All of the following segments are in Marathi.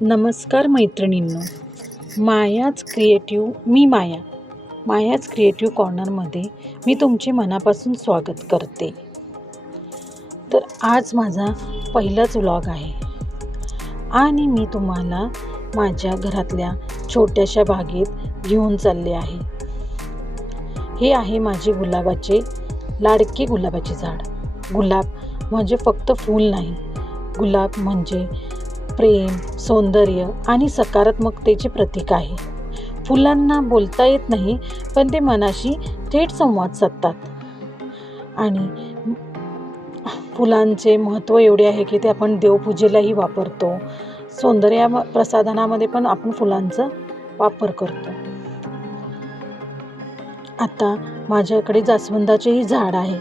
नमस्कार मैत्रिणींनो, मायाच क्रिएटिव्ह कॉर्नरमध्ये मी तुमचे मनापासून स्वागत करते. तर आज माझा पहिलाच व्लॉग आहे आणि मी तुम्हाला माझ्या घरातल्या छोट्याशा बागेत घेऊन चालले आहे. हे आहे माझे लाडके गुलाबाचे झाड. गुलाब म्हणजे फक्त फूल नाही, गुलाब म्हणजे प्रेम, सौंदर्य आणि सकारात्मकतेचे प्रतीक आहे. फुलांना बोलता येत नाही, पण ते मनाशी थेट संवाद साधतात. आणि फुलांचे महत्त्व एवढे आहे की ते आपण देवपूजेलाही वापरतो. सौंदर्य प्रसाधनामध्ये पण आपण फुलांचा वापर करतो. आता माझ्याकडे जास्वंदाचेही झाड आहे.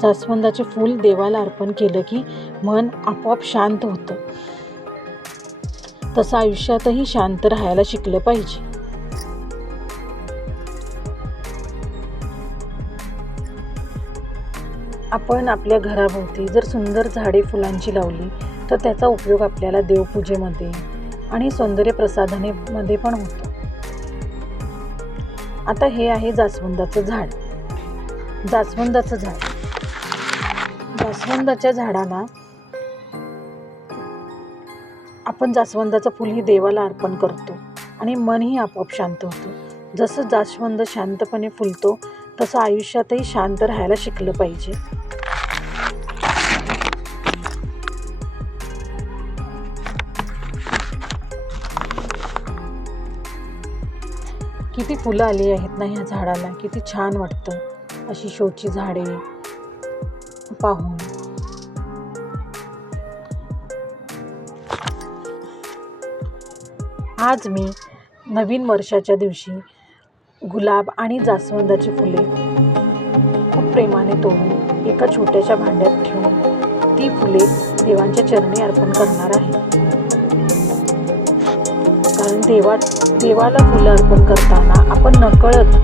जास्वंदाचे फूल देवाला अर्पण केलं की मन आपोआप शांत होतं. तसं आयुष्यातही शांत राहायला शिकलं पाहिजे. आपण आपल्या घराभोवती जर सुंदर झाडे फुलांची लावली तर त्याचा उपयोग आपल्याला देवपूजेमध्ये आणि सौंदर्य प्रसाधनेमध्ये पण होतो. आता हे आहे जास्वंदाचं झाड. जास्वंदाच्या झाडाला आपण जास्वंदाचं फूल ही देवाला अर्पण करतो आणि मनही आपोआप शांत होतं. जसं जास्वंद शांतपणे फुलतो तसं आयुष्यातही शांत राहायला शिकलं पाहिजे. किती फुलं आली आहेत ना ह्या झाडाला, किती छान वाटतं अशी शोची झाडे पाहून. आज मी नवीन वर्षाच्या दिवशी गुलाब आणि जास्वंदाची फुले खूप प्रेमाने तोडून एका छोट्याशा भांड्यात ठेवून ती फुले देवांच्या चरणी अर्पण करणार आहे. कारण देवाला फुलं अर्पण करताना आपण नकळत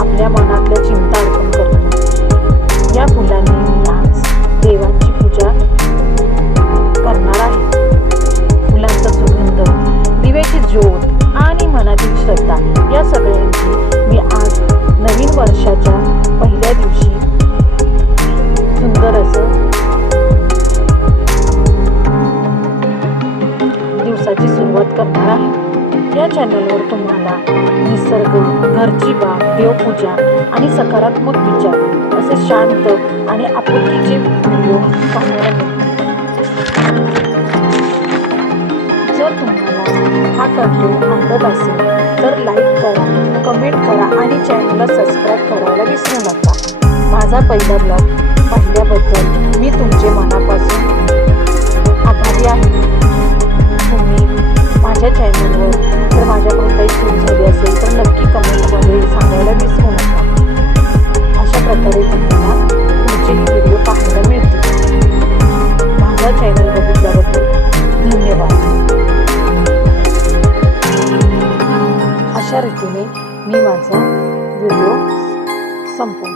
आपल्या मनातल्या चिंता अर्पण करतो. या फुलांनी मी आज देवांची पूजा करणार आहे. फुलांचा सुगंध, दिव्याची ज्योत आणि मनातील श्रद्धा या सगळ्यांची मी आज नवीन वर्षाच्या पहिल्या दिवशी सुंदर असं दिवसाची सुरुवात करणार आहे. या चॅनलवर तुम्हाला निसर्ग, घरची बाग, देवपूजा आणि सकारात्मक विचार असे शांत आणि आपुलकीचे व्हिडिओ पाहायला मिळतील. जर तुम्हाला हा कंटेंट आवडत असेल तर लाईक करा, कमेंट करा आणि चॅनलला सबस्क्राईब करायला विसरू नका. माझा पहिला ब्लॉग पाहिल्याबद्दल मी तुमचे मनापासून आभारी आहे. तुम्ही माझ्या चॅनलवर जर माझ्याकडून काही चूक झाली असेल तर नक्की कमेंटमध्ये सांगायला विसरू नका. अशा प्रकारे तुम्हाला पुढचेही व्हिडिओ पाहायला मिळतील. माझा चॅनल बघितल्याबद्दल धन्यवाद. अशा रीतीने मी माझा व्हिडिओ संपवतो.